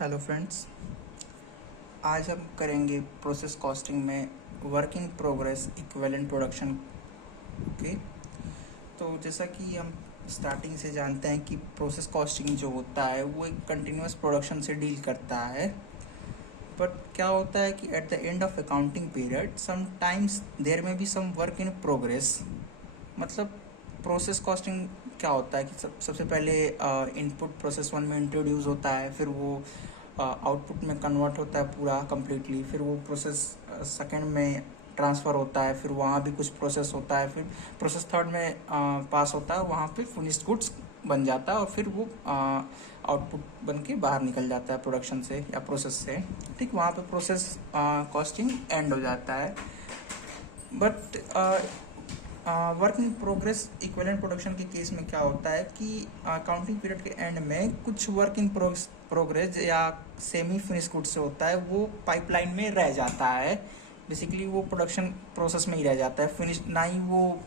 Hello friends, आज हम करेंगे प्रोसेस कॉस्टिंग में work in progress equivalent production. Okay, तो जैसा कि हम स्टार्टिंग से जानते हैं कि प्रोसेस कॉस्टिंग जो होता है वो एक कंटिन्यूस प्रोडक्शन से डील करता है। बट क्या होता है कि at the end of accounting period sometimes there may be some work in progress. मतलब प्रोसेस कॉस्टिंग क्या होता है कि सबसे पहले इनपुट प्रोसेस वन में इंट्रोड्यूस होता है, फिर वो आउटपुट में कन्वर्ट होता है पूरा कम्प्लीटली, फिर वो प्रोसेस सेकंड में ट्रांसफ़र होता है, फिर वहाँ भी कुछ प्रोसेस होता है, फिर प्रोसेस थर्ड में पास होता है, वहाँ पे फिनिश्ड गुड्स बन जाता है और फिर वो आउटपुट बन के बाहर निकल जाता है प्रोडक्शन से या प्रोसेस से। ठीक, वहाँ पे प्रोसेस कॉस्टिंग एंड हो जाता है। But work in progress equivalent production के केस में क्या होता है कि अकाउंटिंग पीरियड के एंड में कुछ वर्क इन प्रोग्रेस या सेमी फिनिश गुड्स से होता है वो पाइपलाइन में रह जाता है। बेसिकली वो प्रोडक्शन प्रोसेस में ही रह जाता है, फिनिश ना ही वो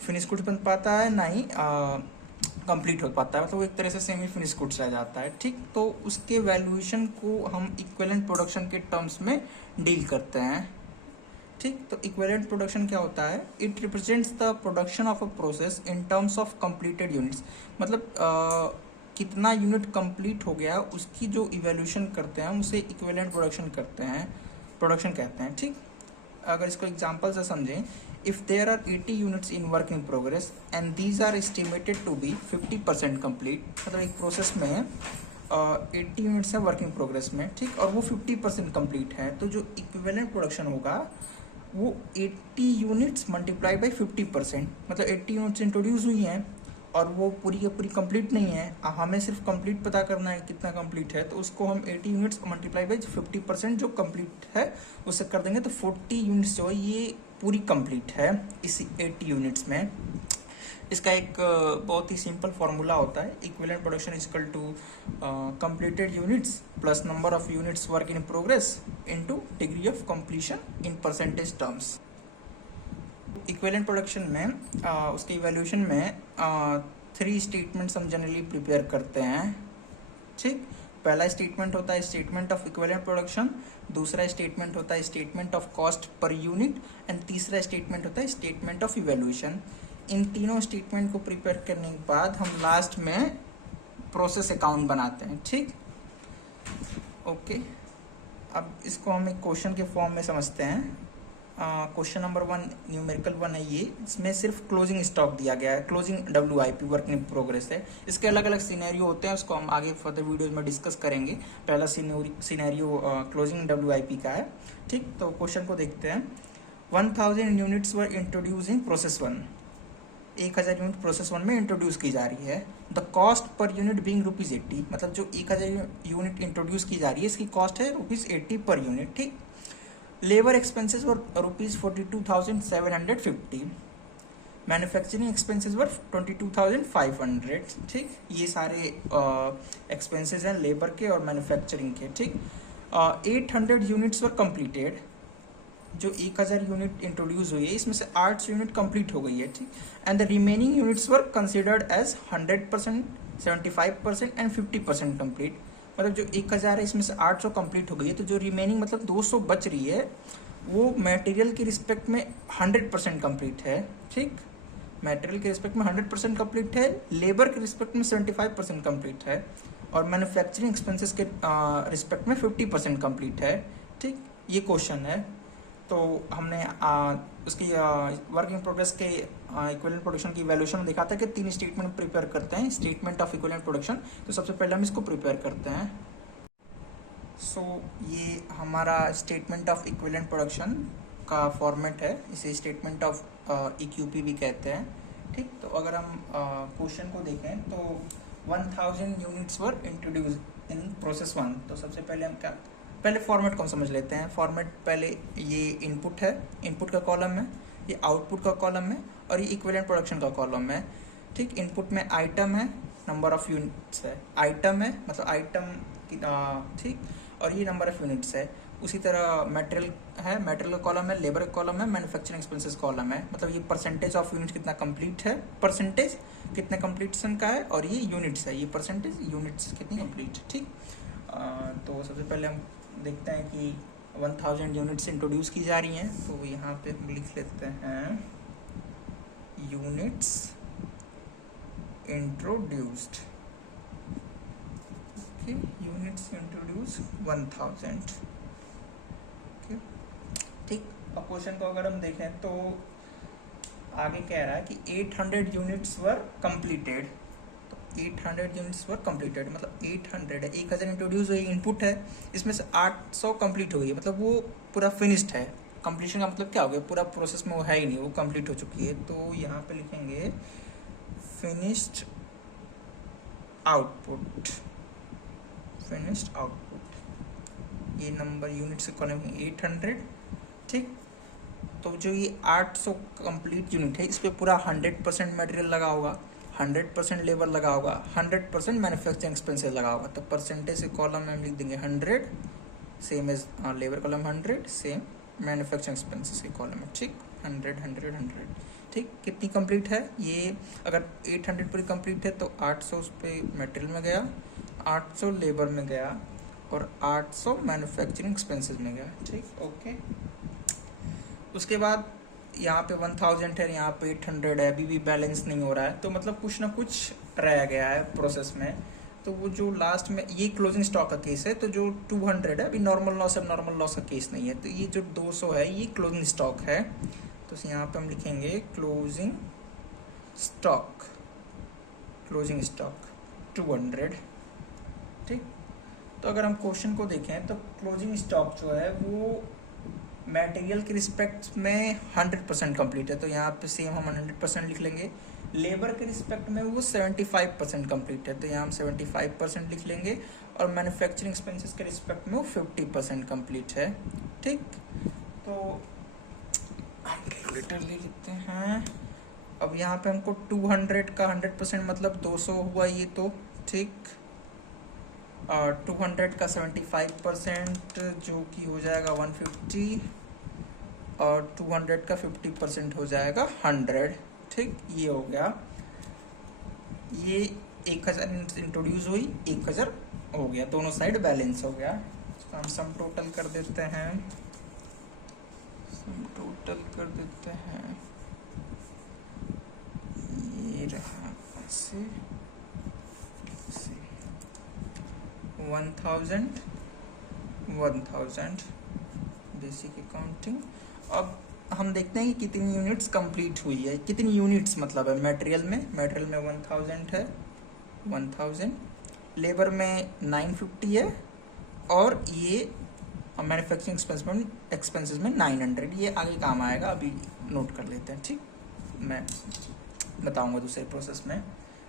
फिनिश गुड्स बन पाता है ना ही कंप्लीट हो पाता है। मतलब वो एक तरह से सेमी फिनिश गुड्स रह जाता है। ठीक, तो उसके वैल्यूएशन को हम इक्विवेलेंट प्रोडक्शन के टर्म्स में डील करते हैं। ठीक, तो इक्विवेलेंट प्रोडक्शन क्या होता है? It represents the production of a process in terms of completed units. मतलब कितना यूनिट कंप्लीट हो गया उसकी जो इवैल्यूएशन करते हैं हम उसे इक्विवेलेंट प्रोडक्शन कहते हैं। ठीक, अगर इसको एग्जांपल से समझें, if there are 80 units in work in progress and these are estimated to be 50% complete. मतलब एक प्रोसेस में 80 यूनिट्स है वर्क इन प्रोग्रेस में, ठीक, और वो 50% कंप्लीट है, तो जो इक्विवेलेंट प्रोडक्शन होगा वो 80 यूनिट्स मल्टीप्लाई बाई 50%। मतलब 80 यूनिट्स इंट्रोड्यूस हुई हैं और वो पूरी की पूरी कंप्लीट नहीं है, हमें सिर्फ कंप्लीट पता करना है कितना कंप्लीट है, तो उसको हम 80 यूनिट्स मल्टीप्लाई बाई 50% जो कंप्लीट है उससे कर देंगे, तो 40 यूनिट्स जो है ये पूरी कंप्लीट है इसी 80 यूनिट्स में। इसका एक बहुत ही सिंपल फार्मूला होता है, equivalent production is equal to completed units plus number of units work in progress into degree of completion in percentage terms. Equivalent production में उसके इवैल्यूएशन में 3 स्टेटमेंट्स हम जनरली प्रिपेयर करते हैं। ठीक, पहला स्टेटमेंट होता है स्टेटमेंट ऑफ इक्विवेलेंट प्रोडक्शन, दूसरा स्टेटमेंट होता है statement of cost per unit and तीसरा स्टेटमेंट होता है स्टेटमेंट ऑफ इवैल्यूएशन। इन तीनों स्टेटमेंट को प्रिपेयर करने के बाद हम लास्ट में प्रोसेस अकाउंट बनाते हैं। ठीक, ओके, अब इसको हम एक क्वेश्चन के फॉर्म में समझते हैं। क्वेश्चन नंबर 1 न्यूमेरिकल 1 है ये, इसमें सिर्फ क्लोजिंग स्टॉक दिया गया है, closing WIP work in progress है। इसके अलग अलग सिनेरियो होते हैं, उसको हम आगे फर्दर वीडियोज में डिस्कस करेंगे। पहला सिनेरियो क्लोजिंग WIP का है। ठीक, तो क्वेश्चन को देखते हैं। 1000 units were introduced in process 1। 1000 unit process 1 में इंट्रोड्यूस की जा रही है। The cost per unit being ₹80। मतलब जो 1000 यूनिट इंट्रोड्यूस की जा रही है इसकी कॉस्ट है ₹80 पर यूनिट। ठीक, लेबर एक्सपेंसेस वर ₹42,750। मैन्युफैक्चरिंग एक्सपेंसेस वर 22,500। ठीक, ये सारे एक्सपेंसेस हैं लेबर के और मैन्युफैक्चरिंग के। ठीक, 800 यूनिट्स वर कंप्लीटेड। जो 1000 यूनिट इंट्रोड्यूस हुई है इसमें से 800 यूनिट कंप्लीट हो गई है। ठीक, and the remaining units were considered as 100%, 75% and 50% complete. मतलब जो 1000 है इसमें से 800 कंप्लीट हो गई है, तो जो रिमेनिंग मतलब 200 बच रही है वो मटेरियल के रिस्पेक्ट में 100% कंप्लीट है। ठीक, मटेरियल के रिस्पेक्ट में 100% कंप्लीट है, लेबर के रिस्पेक्ट में 75% कंप्लीट है और मैन्युफैक्चरिंग एक्सपेंसेस के रिस्पेक्ट में 50% कंप्लीट है। ठीक, ये क्वेश्चन है। तो हमने उसकी वर्क इन प्रोग्रेस के इक्विवेलेंट प्रोडक्शन की वैल्यूएशन में देखा था कि 3 स्टेटमेंट प्रिपेयर करते हैं, स्टेटमेंट ऑफ इक्विवेलेंट प्रोडक्शन। तो सबसे पहले हम इसको प्रिपेयर करते हैं। सो ये हमारा स्टेटमेंट ऑफ इक्विवेलेंट प्रोडक्शन का फॉर्मेट है, इसे स्टेटमेंट ऑफ EQP भी कहते हैं। ठीक, तो अगर हम क्वेश्चन को देखें तो 1000 units were introduced in process 1। तो सबसे पहले हम पहले फॉर्मेट को हम समझ लेते हैं। फॉर्मेट पहले ये इनपुट है, इनपुट का कॉलम है, ये आउटपुट का कॉलम है और ये इक्विवेलेंट प्रोडक्शन का कॉलम है। ठीक, इनपुट में आइटम है, नंबर ऑफ यूनिट्स है, आइटम है मतलब आइटम की ठीक, और ये नंबर ऑफ यूनिट्स है। उसी तरह मटेरियल है, मटेरियल का कॉलम है, लेबर का कॉलम है, मैन्युफैक्चरिंग एक्सपेंसेस कॉलम है। मतलब ये परसेंटेज ऑफ यूनिट्स कितना कंप्लीट है, परसेंटेज कितने कंप्लीशन का है, और ये यूनिट्स है, ये परसेंटेज यूनिट्स कितनी कंप्लीट। ठीक, तो सबसे पहले हम देखते हैं कि 1000 यूनिट्स इंट्रोड्यूस की जा रही हैं, तो यहाँ पे हम लिख लेते हैं units introduced. Okay, units introduce 1000। Okay, ठीक। अब क्वेश्चन को अगर हम देखें तो आगे कह रहा है कि 800 यूनिट्स वर कंप्लीटेड। तो 800 यूनिट्स वर कंप्लीटेड मतलब 800 है, 1000 इंट्रोड्यूस हुई, इनपुट है, इसमें से 800 कंप्लीट हो गई, मतलब वो पूरा फिनिश्ड है। कंप्लीशन का मतलब क्या हो गया, पूरा प्रोसेस में वो है ही नहीं, वो कंप्लीट हो चुकी है। तो यहाँ पे लिखेंगे फिनिश्ड आउटपुट, फिनिश्ड आउटपुट। ये नंबर यूनिट्स के कॉलम में 800, ठीक। तो जो ये 800 कंप्लीट यूनिट है, इस पर पूरा 100% मटेरियल लगा होगा, 100% लेबर लगा होगा, 100% मैन्युफैक्चरिंग एक्सपेंसेस लगा होगा। तो परसेंटेज के कॉलम में हम लिख देंगे 100, same as labour column 100, same manufacturing expenses के कॉलम में, ठीक। 100 100 100, ठीक। कितनी कंप्लीट है ये, अगर 800 पूरी कंप्लीट है तो 800 उस पर मटेरियल में गया, 800 लेबर में गया और 800 मैन्युफैक्चरिंग एक्सपेंसेस में गया, ठीक। ओके, उसके बाद यहाँ पे 1000 है, यहाँ पे 800 है, अभी भी बैलेंस नहीं हो रहा है, तो मतलब कुछ ना कुछ रह गया है प्रोसेस में। तो वो जो लास्ट में ये क्लोजिंग स्टॉक का केस है, तो जो 200 है अभी नॉर्मल लॉस है, नॉर्मल लॉस का केस नहीं है। तो ये जो 200 है ये क्लोजिंग स्टॉक है, तो यहाँ पे हम लिखेंगे क्लोजिंग स्टॉक, क्लोजिंग स्टॉक 200, ठीक। तो अगर हम क्वेश्चन को देखें तो क्लोजिंग स्टॉक जो है वो मटेरियल के रिस्पेक्ट में 100% कंप्लीट है, तो यहाँ पे सेम हम 100% लिख लेंगे। लेबर के रिस्पेक्ट में वो 75% कंप्लीट है, तो यहाँ हम 75% लिख लेंगे। और मैन्युफैक्चरिंग एक्सपेंसेस के रिस्पेक्ट में वो 50% कंप्लीट है, ठीक। तो हम कैलकुलेटर ले लेते हैं। अब यहाँ पे हमको 200 का 100% मतलब 200 हुआ ये, तो ठीक। 200 का 75% जो कि हो जाएगा 150, और 200 का 50% हो जाएगा 100, ठीक। ये हो गया, ये 1000 इंट्रोड्यूस हुई, 1000 हो गया, दोनों साइड बैलेंस हो गया। तो हम सम टोटल कर देते हैं, सम टोटल कर देते हैं, ये रहा से 1000 बेसिक अकाउंटिंग। अब हम देखते हैं कि कितनी यूनिट्स कंप्लीट हुई है, कितनी यूनिट्स मतलब है मटेरियल में 1000 है, 1000 लेबर में 950 है, और ये मैन्युफैक्चरिंग एक्सपेंसेस में 900, ये आगे काम आएगा, अभी नोट कर लेते हैं, ठीक। मैं बताऊंगा दूसरे प्रोसेस में,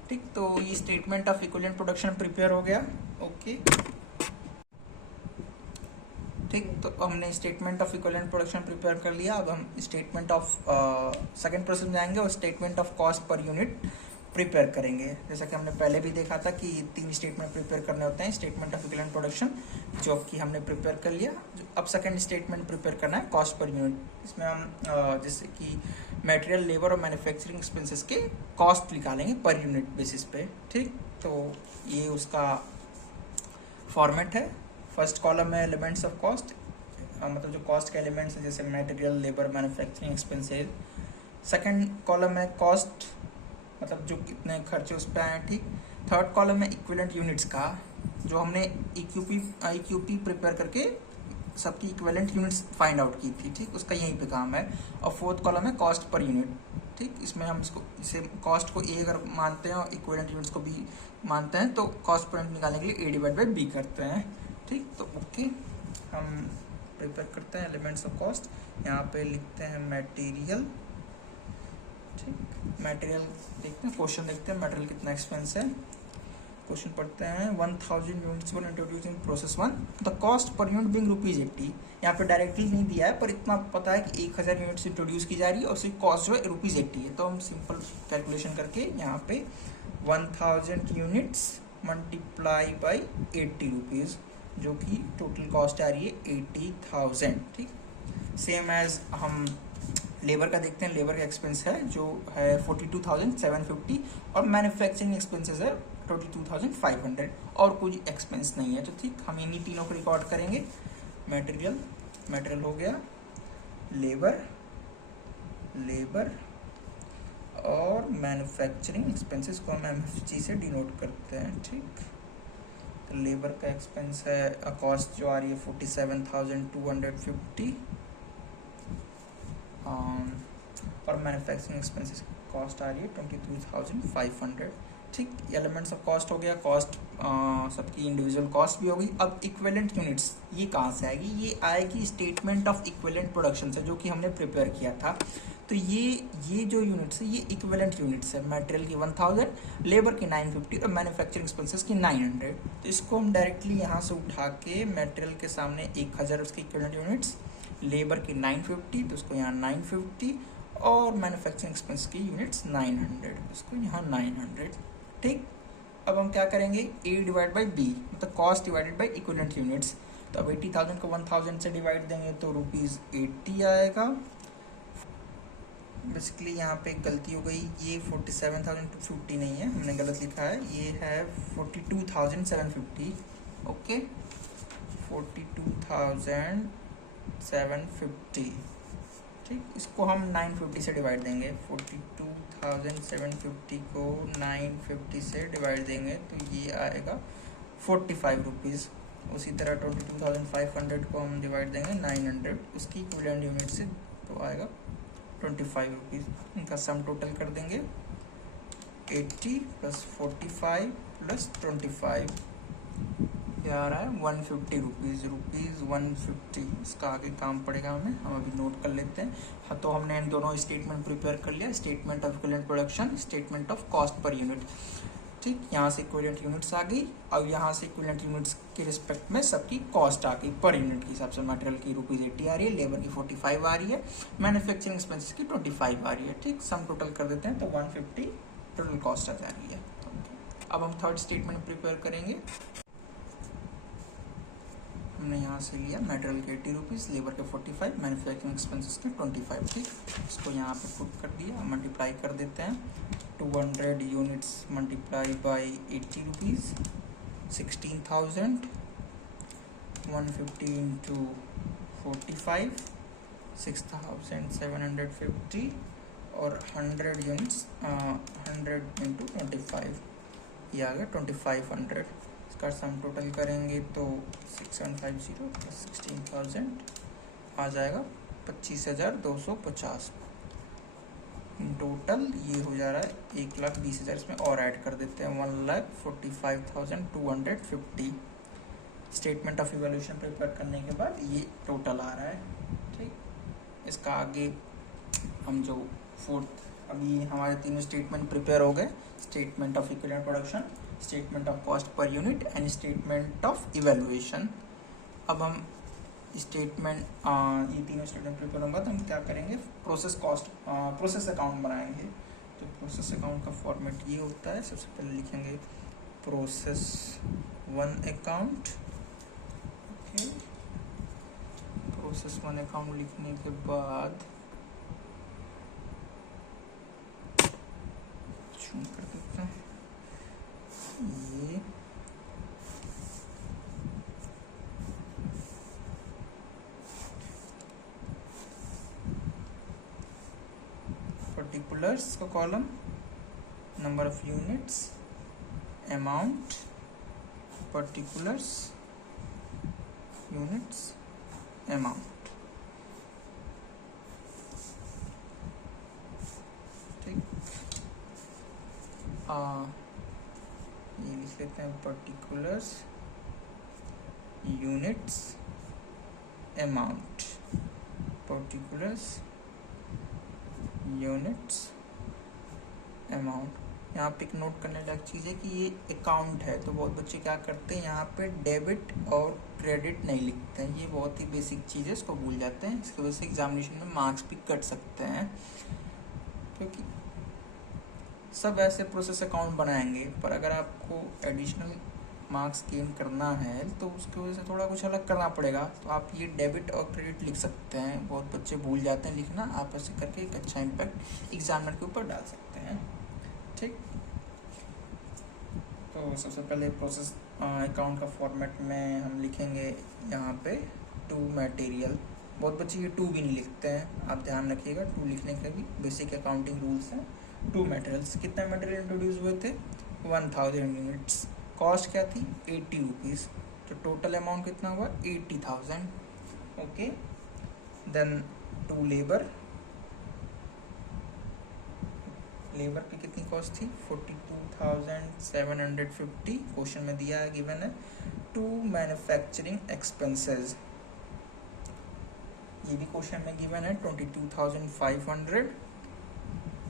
ठीक। तो ये statement of equivalent production prepare हो गया, ओके, ठीक। तो हमने statement of equivalent production prepare कर लिया। अब हम स्टेटमेंट ऑफ सेकंड प्रोसेस में जाएंगे और statement of cost per unit prepare करेंगे। जैसा कि हमने पहले भी देखा था कि 3 स्टेटमेंट प्रिपेयर करने होते हैं, स्टेटमेंट ऑफ इक्विवेलेंट प्रोडक्शन जो कि हमने प्रिपेयर कर लिया। अब सेकंड स्टेटमेंट प्रिपेयर करना है कॉस्ट पर यूनिट। इसमें हम जैसे कि मटेरियल, लेबर और मैन्युफैक्चरिंग एक्सपेंसेस के कॉस्ट निकालेंगे पर यूनिट बेसिस पे, ठीक। तो ये उसका फॉर्मेट है। फर्स्ट कॉलम है एलिमेंट्स ऑफ कॉस्ट, मतलब जो कॉस्ट के एलिमेंट्स हैं जैसे material, labour, manufacturing expenses. Second column है कॉस्ट, मतलब जो कितने खर्चे उस पर आए, ठीक। थर्ड कॉलम है इक्विवेलेंट यूनिट्स का, जो हमने इक्यूपी प्रिपेयर करके सबकी इक्विवेलेंट यूनिट्स फाइंड आउट की थी, ठीक। उसका यहीं पे काम है। और फोर्थ कॉलम है कॉस्ट पर यूनिट, ठीक। इसमें हम इसे कॉस्ट को ए अगर मानते हैं और इक्विवेलेंट यूनिट्स को बी मानते हैं, तो कॉस्ट पर यूनिट निकालने के लिए A/B करते हैं, ठीक। तो ओके, हम प्रिपेयर करते हैं एलिमेंट्स ऑफ कॉस्ट। यहाँ पे लिखते हैं मटेरियल, ठीक। मटेरियल देखते हैं, क्वेश्चन देखते हैं मटेरियल कितना एक्सपेंस है। क्वेश्चन पढ़ते हैं 1000 units were introduced in process 1, the cost per unit being ₹80। यहाँ पे डायरेक्टली नहीं दिया है, पर इतना पता है कि 1000 यूनिट्स इंट्रोड्यूस की जा रही है और उसकी कॉस्ट जो है ₹80 है। तो हम सिंपल कैलकुलेशन करके यहाँ पे 1000 यूनिट्स मल्टीप्लाई बाई ₹80, जो कि टोटल कॉस्ट आ रही है 80,000, ठीक। सेम एज हम लेबर का देखते हैं, लेबर का एक्सपेंस है जो है 42,750 और मैन्युफैक्चरिंग एक्सपेंसेस है 22,500 और कोई एक्सपेंस नहीं है। तो ठीक, हम इन्हीं तीनों को रिकॉर्ड करेंगे। मटेरियल हो गया, लेबर और मैन्युफैक्चरिंग एक्सपेंसेस को हम MFG से डिनोट करते हैं। ठीक, तो लेबर का एक्सपेंस है कॉस्ट जो आ रही है 47,250 और मैन्युफैक्चरिंग एक्सपेंसेस कॉस्ट आ रही है 22,500। ठीक, एलिमेंट्स ऑफ कॉस्ट हो गया, कॉस्ट सबकी इंडिविजुअल कॉस्ट भी होगी। अब इक्विवेलेंट यूनिट्स ये कहाँ से आएगी? ये आएगी स्टेटमेंट ऑफ इक्विवेलेंट प्रोडक्शन से, जो कि हमने प्रिपेयर किया था। तो ये जो यूनिट्स है ये इक्विवेलेंट यूनिट्स है। मटेरियल की 1000, लेबर की 950 और मैन्युफैक्चरिंग एक्सपेंसेस की 900। तो इसको हम डायरेक्टली यहाँ से उठा के मटेरियल के सामने 1000 उसकी इक्विवेलेंट यूनिट्स, लेबर की 950 तो उसको यहाँ 950 और मैन्युफैक्चरिंग एक्सपेंस की यूनिट्स 900 उसको यहाँ 900। ठीक, अब हम क्या करेंगे? A डिवाइड बाई B, मतलब cost divided by equivalent units. तो अब 80,000 को 1000 से डिवाइड देंगे तो ₹80 आएगा। बेसिकली यहाँ पे गलती हो गई, ये 47,250 नहीं है, हमने गलत लिखा है, ये है 42,750। ओके, 42,750। ठीक, इसको हम 950 से डिवाइड देंगे। 42,750 को 950 से डिवाइड देंगे तो ये आएगा 45 रुपीज़। उसी तरह 22,500 को हम डिवाइड देंगे 900 उसकी इक्विवेलेंट यूनिट से तो आएगा 25 रुपीज़। इनका सम टोटल कर देंगे 80 + 45 + 25, क्या आ रहा है? 150 रुपीज़। 150 इसका आगे काम पड़ेगा हमें, हम अभी नोट कर लेते हैं। हाँ, तो हमने इन दोनों स्टेटमेंट प्रिपेयर कर लिया, statement of equivalent production, statement of cost per unit. ठीक, यहाँ से इक्विवेलेंट यूनिट्स आ गई। अब यहाँ से इक्विवेलेंट यूनिट्स के रिस्पेक्ट में सबकी कॉस्ट आ गई पर यूनिट के हिसाब से। मटेरियल की ₹80 आ रही है, लेबर की 45 आ रही है, मैन्युफैक्चरिंग एक्सपेंसेस की 25 आ रही है। ठीक, सम टोटल कर देते हैं तो 150 टोटल कॉस्ट आ जा रही है। अब हम थर्ड स्टेटमेंट प्रिपेयर करेंगे। हमने यहाँ से लिया मटेरियल के 80 रुपीज़, लेबर के 45, मैन्युफैक्चरिंग एक्सपेंसेस के 25। ठीक, इसको यहाँ पे पुट कर दिया, मल्टीप्लाई कर देते हैं। 200 units multiply by 80 rupees 16,000, 150 into 45 6,750 और 100 यूनिट्स 100 इंटू 25 ये आ गया 2500। इसका सम टोटल करेंगे तो 6750 + 16,000 आ जाएगा 25,250। इन टोटल ये हो जा रहा है 1,20,000। इसमें और ऐड कर देते हैं 1,45,250। स्टेटमेंट ऑफ इवैल्यूएशन प्रिपेयर करने के बाद ये टोटल आ रहा है। ठीक, इसका आगे हम जो फोर्थ, अभी हमारे तीनों स्टेटमेंट प्रिपेयर हो गए, statement of equivalent production, statement of cost per unit and statement of evaluation. अब हम स्टेटमेंट ये तीनों स्टेटमेंट प्रिपेयर होगा तो हम क्या करेंगे? प्रोसेस अकाउंट बनाएंगे। तो प्रोसेस अकाउंट का फॉर्मेट ये होता है। सबसे पहले लिखेंगे process 1 account. Okay, process 1 account लिखने के बाद जूम कर देते हैं ये पर्टिकुलर्स का column, number of units, amount, particulars, units, amount. ठीक, ये लिख लेते हैं particulars, units, amount. Particulars, units, amount. यहाँ पे एक नोट करने लायक चीज़ है कि ये अकाउंट है, तो बहुत बच्चे क्या करते हैं यहाँ पे डेबिट और क्रेडिट नहीं लिखते हैं। ये बहुत ही बेसिक चीज़ है, इसको भूल जाते हैं। इसकी वजह से एग्जामिनेशन में मार्क्स भी कट सकते हैं, क्योंकि सब ऐसे प्रोसेस अकाउंट बनाएंगे, पर अगर आपको एडिशनल मार्क्स गेन करना है तो उसकी वजह से थोड़ा कुछ अलग करना पड़ेगा। तो आप ये डेबिट और क्रेडिट लिख सकते हैं, बहुत बच्चे भूल जाते हैं लिखना। आप ऐसे करके एक अच्छा इम्पैक्ट एग्जामिनर के ऊपर डाल सकते हैं। ठीक, तो सबसे पहले प्रोसेस अकाउंट का फॉर्मेट में हम लिखेंगे यहाँ पे टू मटेरियल। बहुत बच्चे ये टू भी नहीं लिखते हैं, आप ध्यान रखिएगा, टू लिखने के भी बेसिक अकाउंटिंग रूल्स हैं। टू मटेरियल्स, कितने मटेरियल इंट्रोड्यूस हुए थे? 1000 यूनिट्स। कॉस्ट क्या थी? 80 रुपीज़। तो टोटल अमाउंट कितना हुआ? 80,000। ओके, देन टू लेबर की कितनी कॉस्ट थी? 42,750। क्वेश्चन में दिया है, गिवन है। टू मैन्युफैक्चरिंग एक्सपेंसेस, ये भी क्वेश्चन में गिवन है, 22,500।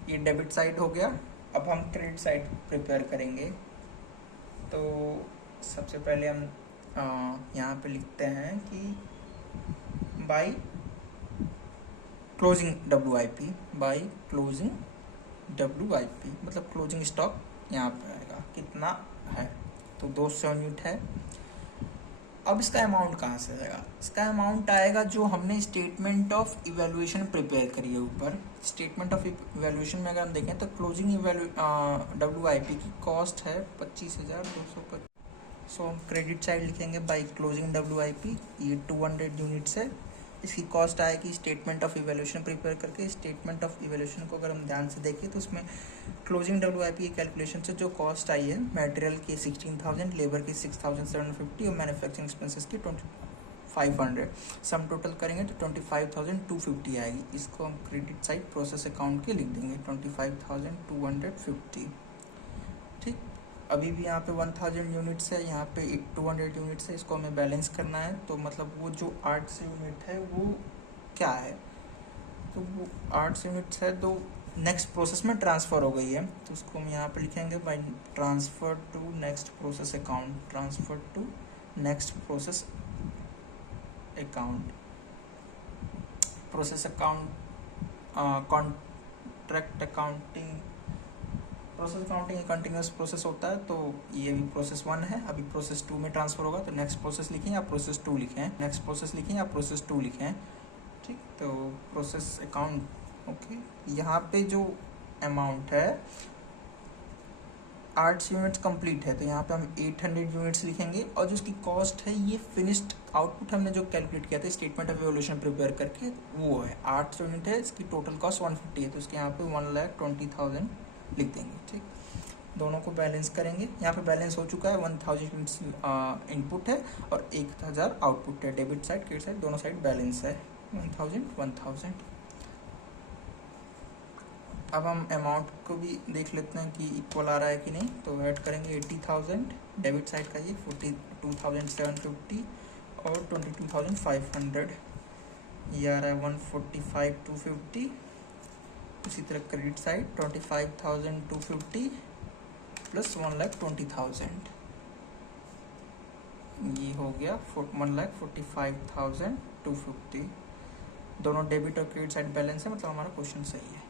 ये डेबिट साइड हो गया। अब हम क्रेडिट साइड प्रिपेयर करेंगे। तो सबसे पहले हम यहाँ पे लिखते हैं कि by closing WIP, by closing WIP मतलब क्लोजिंग स्टॉक यहाँ पे आएगा, कितना है? तो 200 यूनिट है। अब इसका अमाउंट कहाँ से आएगा? इसका अमाउंट आएगा जो हमने स्टेटमेंट ऑफ इवैल्यूएशन प्रिपेयर करी है ऊपर। स्टेटमेंट ऑफ इवैल्यूएशन में अगर हम देखें तो क्लोजिंग WIP की कॉस्ट है 25,250। सो हम क्रेडिट साइड लिखेंगे बाय क्लोजिंग WIP, ये 200 यूनिट्स है। इसकी कॉस्ट आएगी स्टेटमेंट ऑफ इवैल्यूएशन प्रिपेयर करके। स्टेटमेंट ऑफ इवैल्यूएशन को अगर हम ध्यान से देखें तो उसमें क्लोजिंग WIP की कैलकुलेशन से जो कॉस्ट आई है, मटेरियल की 16,000, लेबर की 6,750 और मैन्युफैक्चरिंग एक्सपेंसेस की 2,500, सम टोटल करेंगे तो 25,250 आएगी। इसको हम क्रेडिट साइड प्रोसेस अकाउंट के लिख देंगे 25,250। ठीक, अभी भी यहाँ पे 1000 यूनिट्स है, यहाँ पे 200 यूनिट्स है, इसको हमें बैलेंस करना है। तो मतलब वो जो 800 यूनिट है वो क्या है? तो वो 800 यूनिट्स है तो नेक्स्ट प्रोसेस में ट्रांसफ़र हो गई है, तो उसको हम यहाँ पे लिखेंगे by transfer to next process account, transfer to next process account. Process account contract accounting, process accounting continuous process होता है। तो ये भी प्रोसेस 1 है, अभी प्रोसेस 2 में ट्रांसफ़र होगा। तो नेक्स्ट प्रोसेस लिखें या प्रोसेस 2 लिखें, नेक्स्ट प्रोसेस लिखें या प्रोसेस 2 लिखें। ठीक, तो प्रोसेस अकाउंट, ओके। यहाँ पे जो अमाउंट है 8 यूनिट्स कंप्लीट है, तो यहाँ पे हम 800 यूनिट्स लिखेंगे। और जो उसकी कॉस्ट है, ये फिनिश्ड आउटपुट हमने जो कैलकुलेट किया था स्टेटमेंट ऑफ इवैल्यूएशन प्रिपेयर करके, वो है 800 यूनिट है, इसकी टोटल कॉस्ट 150 है, तो इसके यहाँ पे 1,20,000 लिख देंगे। ठीक, दोनों को बैलेंस करेंगे। यहाँ पे बैलेंस हो चुका है, 1000 यूनिट्स इनपुट है और 1000 आउटपुट है। डेबिट साइड क्रेडिट साइड दोनों साइड बैलेंस है, 1000। अब हम अमाउंट को भी देख लेते हैं कि इक्वल आ रहा है कि नहीं। तो ऐड करेंगे 80,000 डेबिट साइड का, ये 42,750 और 22,500, ये आ रहा है 145,250। उसी तरह क्रेडिट साइड 25,250 प्लस 1,20,000, ये हो गया 1,45,250। दोनों डेबिट और क्रेडिट साइड बैलेंस है, मतलब हमारा क्वेश्चन सही है।